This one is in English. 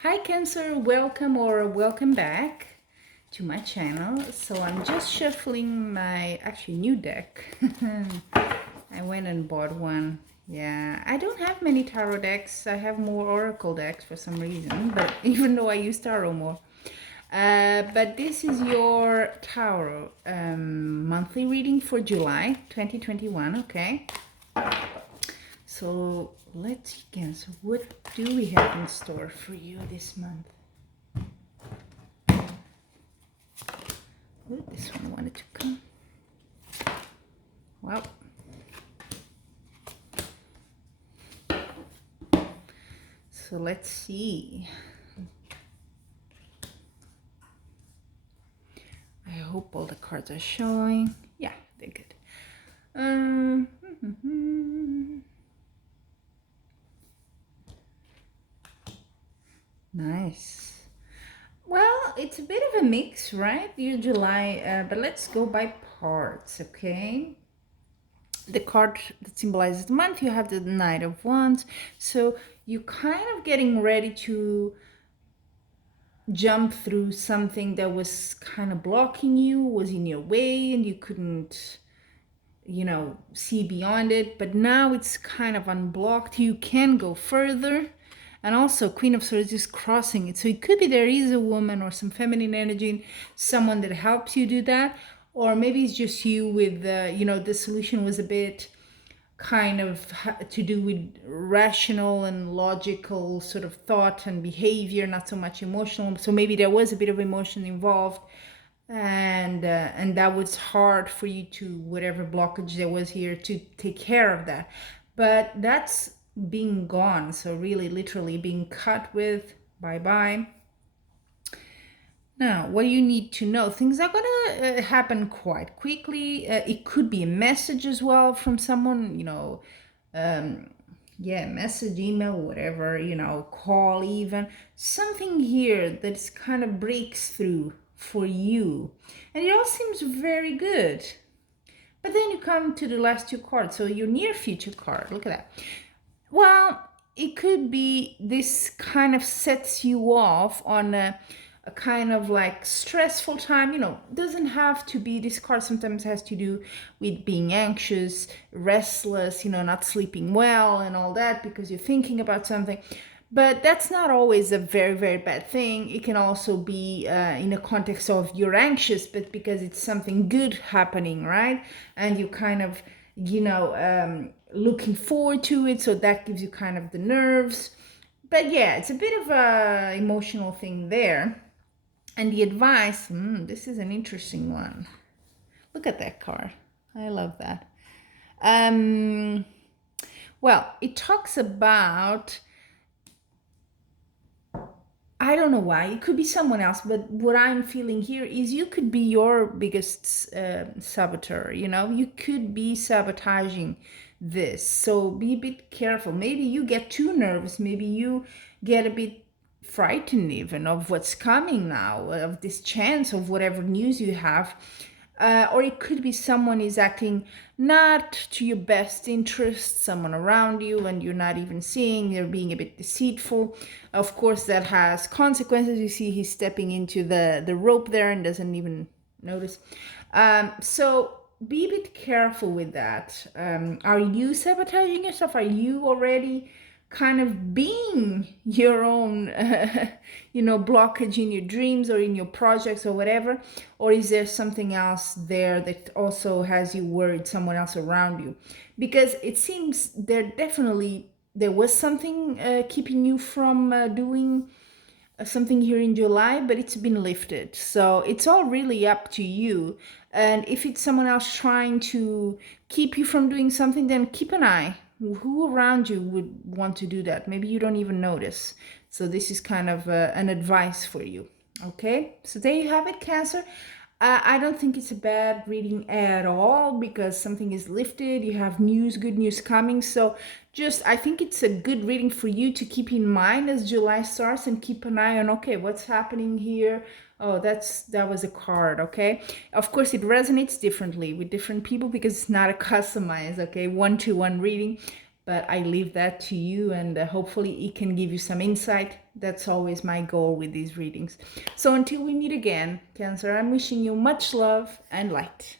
Hi Cancer, welcome or welcome back to my channel. So I'm just shuffling my actually new deck. I went and bought one. Yeah, I don't have many tarot decks. I have more oracle decks for some reason, but even though I use tarot more. But this is your tarot monthly reading for July 2021, okay? So let's see, Cancer, what do we have in store for you this month? Oh, this one wanted to come. Well, so let's see. I hope all the cards are showing. Yeah, they're good. Nice. Well, it's a bit of a mix, right? Your July, but let's go by parts, okay? The card that symbolizes the month, you have the Knight of Wands. So you're kind of getting ready to jump through something that was kind of blocking you, was in your way, and you couldn't, see beyond it. But now it's kind of unblocked. You can go further. And also, Queen of Swords is crossing it. So it could be there is a woman or some feminine energy, someone that helps you do that. Or maybe it's just you with, the solution was a bit kind of to do with rational and logical sort of thought and behavior, not so much emotional. So maybe there was a bit of emotion involved, and that was hard for you to, whatever blockage there was here, to take care of that. But that's being gone. So really, literally being cut with. Bye bye. Now, what do you need to know? Things are gonna happen quite quickly. It could be a message as well from someone, message, email, whatever, call even. Something here that kind of breaks through for you. And it all seems very good. But then you come to the last two cards. So your near future card, look at that. Well, it could be this kind of sets you off on a kind of like stressful time. Doesn't have to be. This card sometimes has to do with being anxious, restless, not sleeping well and all that because you're thinking about something. But that's not always a very, very bad thing. It can also be in a context of you're anxious, but because it's something good happening, right? And you kind of, looking forward to it. So that gives you kind of the nerves. But yeah, it's a bit of a emotional thing there. And the advice, this is an interesting one. Look at that card. I love that. Well, it talks about, I don't know why, it could be someone else, but what I'm feeling here is you could be your biggest saboteur, you could be sabotaging this. So be a bit careful. Maybe you get too nervous. Maybe you get a bit frightened even of what's coming now, of this chance of whatever news you have. Or it could be someone is acting not to your best interest, someone around you, and you're not even seeing, they're being a bit deceitful. Of course, that has consequences. You see he's stepping into the rope there and doesn't even notice. So be a bit careful with that. Are you sabotaging yourself? Are you already kind of being your own blockage in your dreams or in your projects or whatever? Or is there something else there that also has you worried, someone else around you? Because it seems there was something keeping you from doing something here in July, but it's been lifted. So it's all really up to you. And if it's someone else trying to keep you from doing something, then keep an eye. Who around you would want to do that? Maybe you don't even notice. So this is kind of an advice for you. Okay, so there you have it, Cancer. I don't think it's a bad reading at all because something is lifted. You have good news coming. So I think it's a good reading for you to keep in mind as July starts and keep an eye on, okay, what's happening here? Oh, that was a card, okay? Of course, it resonates differently with different people because it's not a customized, okay, one-to-one reading. but I leave that to you, and hopefully it can give you some insight. That's always my goal with these readings. So until we meet again, Cancer, I'm wishing you much love and light.